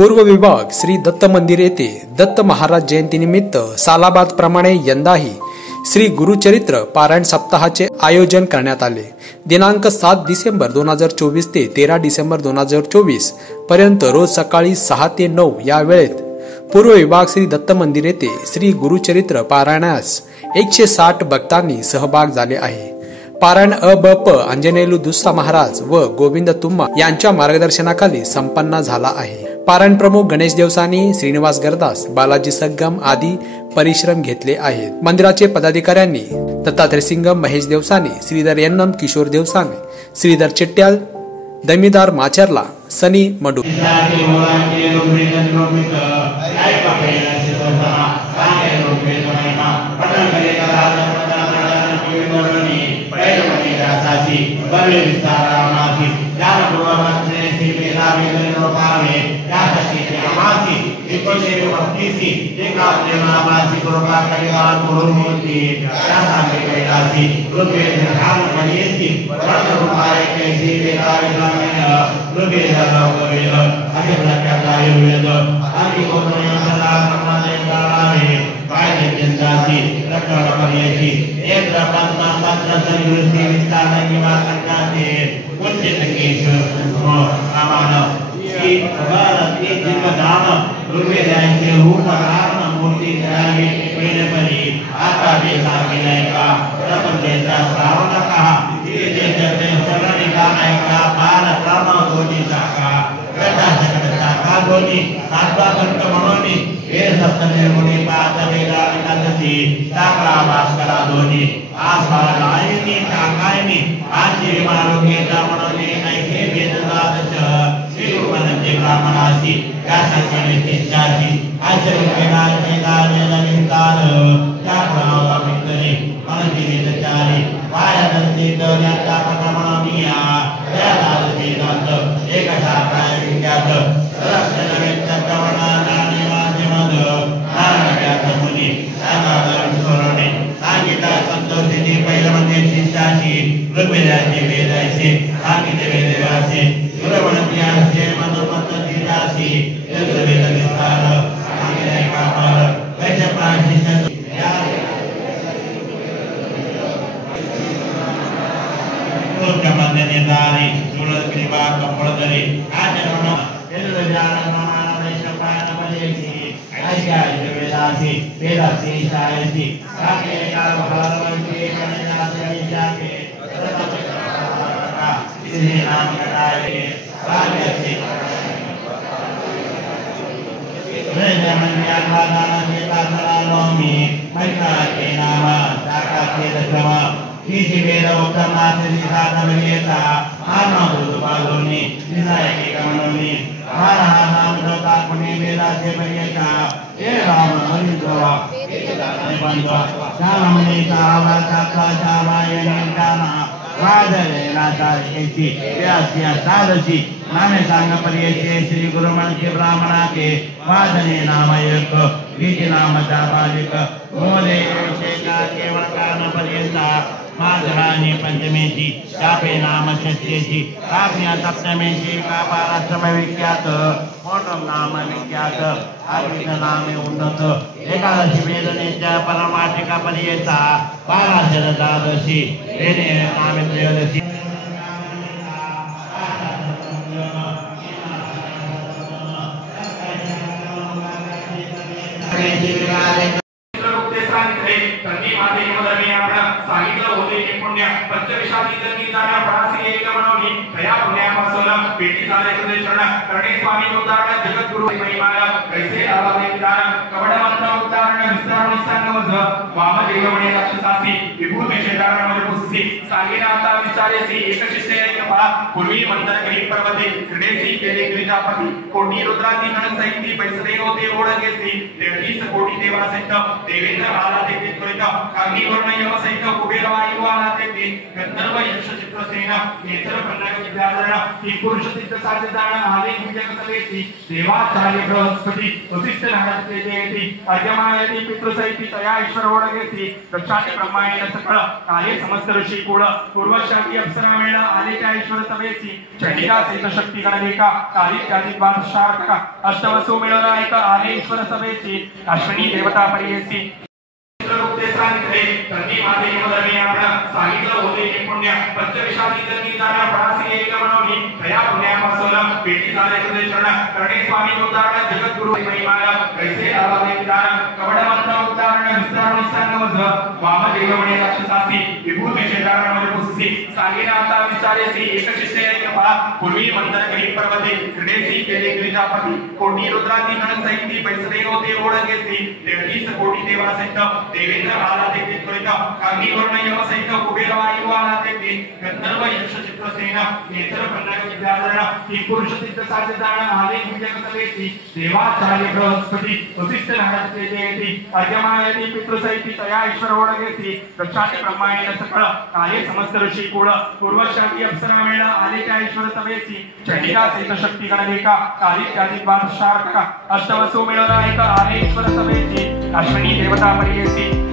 पूर्व विभाग श्री दत्त मंदिर येथे दत्त महाराज जयंतीनिमित्त सालाबाद प्रमाणे यंदाही श्री गुरुचरित्र पारायण सप्ताहाचे आयोजन करण्यात आले। दिनांक 7 डिसेंबर 2024 ते 13 डिसेंबर 2024 पर्यंत रोज सकाळी 6 ते 9 या वेळेत पूर्व विभाग श्री दत्त मंदिर येथे श्री गुरुचरित्र पारायणास 160 भक्तांनी सहभाग झाले आहे। पारायण ब.प. अंजनेलू दुस्सा महाराज व गोविंद तुम्मा यांच्या मार्गदर्शनाखाली संपन्न झाला आहे। पारायण प्रमुख गणेश देवसानी, श्रीनिवास गरदास, बालाजी सग्गम आदी परिश्रम घेतले आहेत। मंदिराचे पदाधिकाऱ्यांनी दत्तात्रय सिंगम, महेश देवसानी, श्रीधर यन्नम, किशोर देवसानी, श्रीधर चिट्ट्याल, दमीदार माचरला, सनी मडू श्री गुरुमन के ब्राह्मणा के वादने नामयक गीति नाम जाबालिक मोदे केवल काम पर्यंता माघराणी पंचमेची शापे नाम षष्ठेची काव्या सप्तमेची कापाराश्रम विख्यात मोठम नाम विख्यात आर्विक नामे उन्नत एकादशी वेदनेच्या परमाटिका पर्यंता 12 द्वादशी वेदने नामे त्रयोदशी पूर्वी मंत्र गरीब पर्वते क्रीडेसी केले गिरिजापती कोटी रुद्रांनी गणसहिती पैसदे होते ओळखेसी 33 कोटी देवा सहित देवेंद्र आला ते त्वरित कागी वर्ण यम सहित कुबेर वायू आला ते गंधर्व यक्ष चित्रसेन नेत्र प्रणाग विद्याधरण ही पुरुष सिद्ध साधदान आले विजय सवेसी देवाचार्य बृहस्पती वसिष्ठ नारद देवी अर्घ्यमायती पितृसहिती तया ईश्वर ओळखेसी दक्षाने ब्रह्मायण सकळ कार्य समस्त ऋषी कुळ पूर्वशाती अप्सरा मेळा आले त्या ईश्वर सभेसी चंडिका सहित शक्ती गणलेखा कार्य त्याची द्वादशार्थ अष्टवसु मिळवला एक आले ईश्वर सभेची अश्विनी देवता परियेसी सांगितले तंदी माते यमधर्मी आपण सांगितलं होते की पुण्य पंचविशाती जन्मी जाण्या प्रासी एक म्हणून दया पुण्यापासून पेटी झाले तुझे चरण करणे स्वामी उदाहरण जगद्गुरु महिमाला कैसे आवादे विधान कवड मंत्र उदाहरण विस्तार सांगवज वामदेव म्हणे राक्षसासी विभूत शेजारण मध्ये पुससी सांगिना आता विचारेसी एक शिष्य एक पहा पूर्वी मंत्र गरीब पर्वते क्रीडेसी केले गिरिजापती कोटी रुद्रांनी गण सैती बैसले होते ओळखेसी 33 कोटी देवा सहित देवेंद्र आला ते त्वरित कागी वर्ण यम सहित कुबेर वायू आला ते गंधर्व यक्ष चित्रसेन नेत्र पन्नग विद्याधरण ही पुरुष सिद्ध साध्य जाण आले पूजक सवेसी देवाचार्य बृहस्पती वसिष्ठ नारदते जयती अर्यमायती पितृसहिती तया ईश्वर ओळखेसी दक्षाती ब्रह्मांड सकळ कार्य समस्त ऋषी कुळ पूर्वशाती अप्सरा मेळा आले त्या ईश्वर सवेसी चंडिका सहित शक्ती गणलेखा कार्य त्याची द्वादशार्थ अष्टवसु मिळवला एक आले ईश्वर सवेसी अश्विनी देवता परियेसी